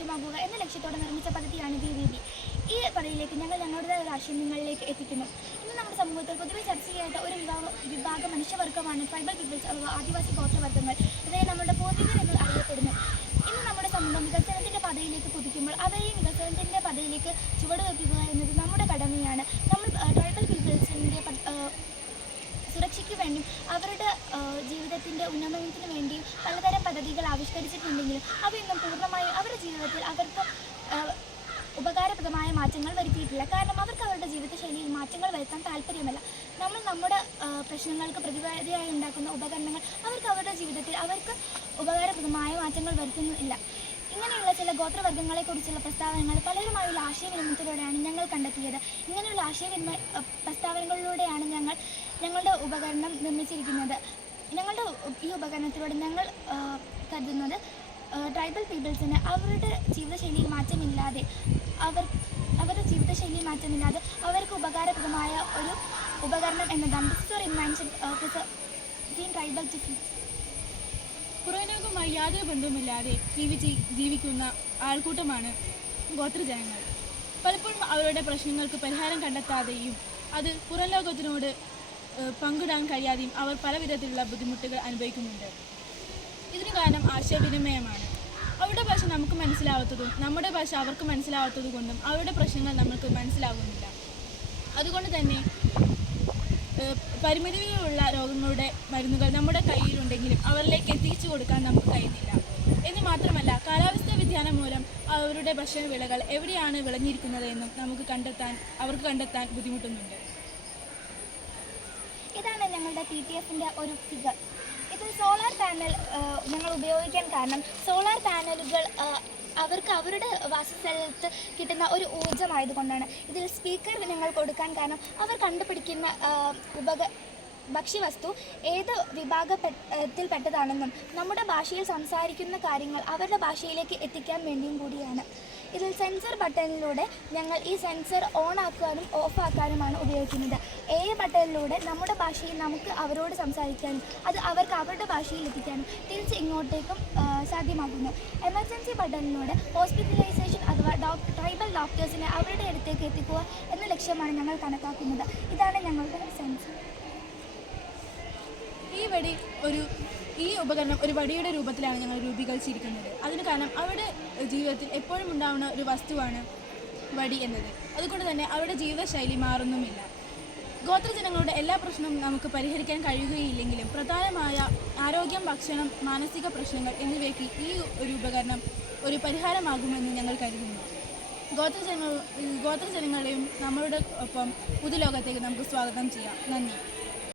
ദൃശ്യമാകുക എന്ന ലക്ഷ്യത്തോടെ നിർമ്മിച്ച പദ്ധതിയാണ് DVB. ഈ പദ്ധതിയിലേക്ക് ഞങ്ങൾ ഞങ്ങളുടേതായ ഒരു ആശയം നിങ്ങളിലേക്ക് എത്തിക്കുന്നു. ഇന്ന് നമ്മുടെ സമൂഹത്തിൽ പൊതുവെ ചർച്ച ചെയ്യാത്ത ഒരു വിഭാഗം മനുഷ്യവർഗമാണ് ട്രൈബൽ പീപ്പിൾസ് അഥവാ ആദിവാസി ഗോത്രവർഗ്ഗങ്ങൾ. അതായത് നമ്മുടെ പൂർവികർ എന്ന് അറിയപ്പെടുന്നു. ഇന്ന് നമ്മുടെ സമൂഹം വികസനത്തിൻ്റെ പദവിയിലേക്ക് കുതിക്കുമ്പോൾ അവരെയും വികസനത്തിൻ്റെ പദവിയിലേക്ക് ചുവടുവെക്കുക എന്നത് നമ്മുടെ കടമയാണ്. നമ്മൾ ട്രൈബൽ പീപ്പിൾസിൻ്റെ സുരക്ഷയ്ക്ക് വേണ്ടിയും അവരുടെ ജീവിതത്തിൻ്റെ ഉന്നമനത്തിന് വേണ്ടിയും പലതരം പദ്ധതികൾ ആവിഷ്കരിച്ചിട്ടുണ്ടെങ്കിലും അവയൊന്നും പൂർണ്ണമായും അവരുടെ ജീവിതത്തിൽ അവർക്ക് ഉപകാരപ്രദമായ മാറ്റങ്ങൾ വരുത്തിയിട്ടില്ല. കാരണം അവർക്ക് അവരുടെ ജീവിതശൈലിയിൽ മാറ്റങ്ങൾ വരുത്താൻ താല്പര്യമല്ല. നമ്മൾ നമ്മുടെ പ്രശ്നങ്ങൾക്ക് പ്രതിവിധിയായി ഉണ്ടാക്കുന്ന ഉപകരണങ്ങൾ അവർക്ക് അവരുടെ ജീവിതത്തിൽ അവർക്ക് ഉപകാരപ്രദമായ മാറ്റങ്ങൾ വരുത്തുന്നില്ല. ഇങ്ങനെയുള്ള ചില ഗോത്രവർഗ്ഗങ്ങളെക്കുറിച്ചുള്ള പ്രസ്താവനകൾ പലരുമായുള്ള ആശയവിനിമയത്തിലൂടെയാണ് ഞങ്ങൾ കണ്ടെത്തിയത്. ഇങ്ങനെയുള്ള ആശയവിനിമയ പ്രസ്താവനകളിലൂടെയാണ് ഞങ്ങളുടെ ഉപകരണം നിർമ്മിച്ചിരിക്കുന്നത്. ഞങ്ങളുടെ ഈ ഉപകരണത്തിലൂടെ ഞങ്ങൾ കരുതുന്നത് ട്രൈബൽ പീപ്പിൾസിന് അവരുടെ ജീവിതശൈലിയിൽ മാറ്റമില്ലാതെ അവർക്ക് ഉപകാരപ്രദമായ ഒരു ഉപകരണം എന്നതാണ്. ട്രൈബൽ പുറംലോകവുമായി യാതൊരു ബന്ധവുമില്ലാതെ ജീവിക്കുന്ന ആൾക്കൂട്ടമാണ് ഗോത്രജനങ്ങൾ. പലപ്പോഴും അവരുടെ പ്രശ്നങ്ങൾക്ക് പരിഹാരം കണ്ടെത്താതെയും അത് പുറംലോകത്തിനോട് പങ്കിടാൻ കഴിയാതെയും അവർ പല വിധത്തിലുള്ള ബുദ്ധിമുട്ടുകൾ അനുഭവിക്കുന്നുണ്ട്. ഇതിന് കാരണം ആശയവിനിമയമാണ്. അവരുടെ ഭാഷ നമുക്ക് മനസ്സിലാവാത്തതും നമ്മുടെ ഭാഷ അവർക്ക് മനസ്സിലാവാത്തത് കൊണ്ടും അവരുടെ പ്രശ്നങ്ങൾ നമുക്ക് മനസ്സിലാകുന്നില്ല. അതുകൊണ്ട് തന്നെ പരിമിതികളുള്ള രോഗങ്ങളുടെ മരുന്നുകൾ നമ്മുടെ കയ്യിലുണ്ടെങ്കിലും അവരിലേക്ക് എത്തിച്ചു കൊടുക്കാൻ നമുക്ക് കഴിയുന്നില്ല. എന്ന് മാത്രമല്ല, കാലാവസ്ഥാ വ്യതിയാനം മൂലം അവരുടെ ഭക്ഷ്യവിളകൾ എവിടെയാണ് വിളഞ്ഞിരിക്കുന്നതെന്നും അവർക്ക് കണ്ടെത്താൻ ബുദ്ധിമുട്ടുന്നുണ്ട്. ഇതാണ് ഞങ്ങളുടെ PTFൻ്റെ ഒരു ഫിഗർ. ഇതിൽ സോളാർ പാനൽ ഞങ്ങൾ ഉപയോഗിക്കാൻ കാരണം സോളാർ പാനലുകൾ അവർക്ക് അവരുടെ വാസസ്ഥലത്ത് കിട്ടുന്ന ഒരു ഊർജ്ജമായതുകൊണ്ടാണ്. ഇതിൽ സ്പീക്കർ ഞങ്ങൾ കൊടുക്കാൻ കാരണം അവർ കണ്ടുപിടിക്കുന്ന ഭക്ഷ്യവസ്തു ഏത് വിഭാഗത്തിൽപ്പെട്ടതാണെന്നും നമ്മുടെ ഭാഷയിൽ സംസാരിക്കുന്ന കാര്യങ്ങൾ അവരുടെ ഭാഷയിലേക്ക് എത്തിക്കാൻ വേണ്ടിയും കൂടിയാണ്. ഇതിൽ സെൻസർ ബട്ടണിലൂടെ ഞങ്ങൾ ഈ സെൻസർ ഓൺ ആക്കാനും ഓഫ് ആക്കാനുമാണ് ഉപയോഗിക്കുന്നത്. ബട്ടണിലൂടെ നമ്മുടെ ഭാഷയിൽ നമുക്ക് അവരോട് സംസാരിക്കാനും അത് അവർക്ക് അവരുടെ ഭാഷയിൽ എത്തിക്കാനും തിരിച്ച് ഇങ്ങോട്ടേക്കും സാധ്യമാകുന്നു. എമർജൻസി ബട്ടണിലൂടെ ഹോസ്പിറ്റലൈസേഷൻ അഥവാ ട്രൈബൽ ഡോക്ടേഴ്സിനെ അവരുടെ അടുത്തേക്ക് എത്തിക്കുക എന്ന ലക്ഷ്യമാണ് ഞങ്ങൾ കണക്കാക്കുന്നത്. ഇതാണ് ഞങ്ങളുടെ സെൻസർ. ഈ ഉപകരണം ഒരു വടിയുടെ രൂപത്തിലാണ് ഞങ്ങൾ രൂപീകരിച്ചിരിക്കുന്നത്. അതിന് കാരണം അവരുടെ ജീവിതത്തിൽ എപ്പോഴും ഉണ്ടാവുന്ന ഒരു വസ്തുവാണ് വടി എന്നത്. അതുകൊണ്ട് തന്നെ അവരുടെ ജീവിതശൈലി മാറുന്നുമില്ല. ഗോത്രജനങ്ങളുടെ എല്ലാ പ്രശ്നവും നമുക്ക് പരിഹരിക്കാൻ കഴിയുകയില്ലെങ്കിലും പ്രധാനമായ ആരോഗ്യം, ഭക്ഷണം, മാനസിക പ്രശ്നങ്ങൾ എന്നിവയ്ക്ക് ഈ ഒരു ഉപകരണം ഒരു പരിഹാരമാകുമെന്ന് ഞങ്ങൾ കരുതുന്നു. ഗോത്രജനങ്ങളെയും നമ്മളുടെ ഒപ്പം പുതുലോകത്തേക്ക് നമുക്ക് സ്വാഗതം ചെയ്യാം. നന്ദി.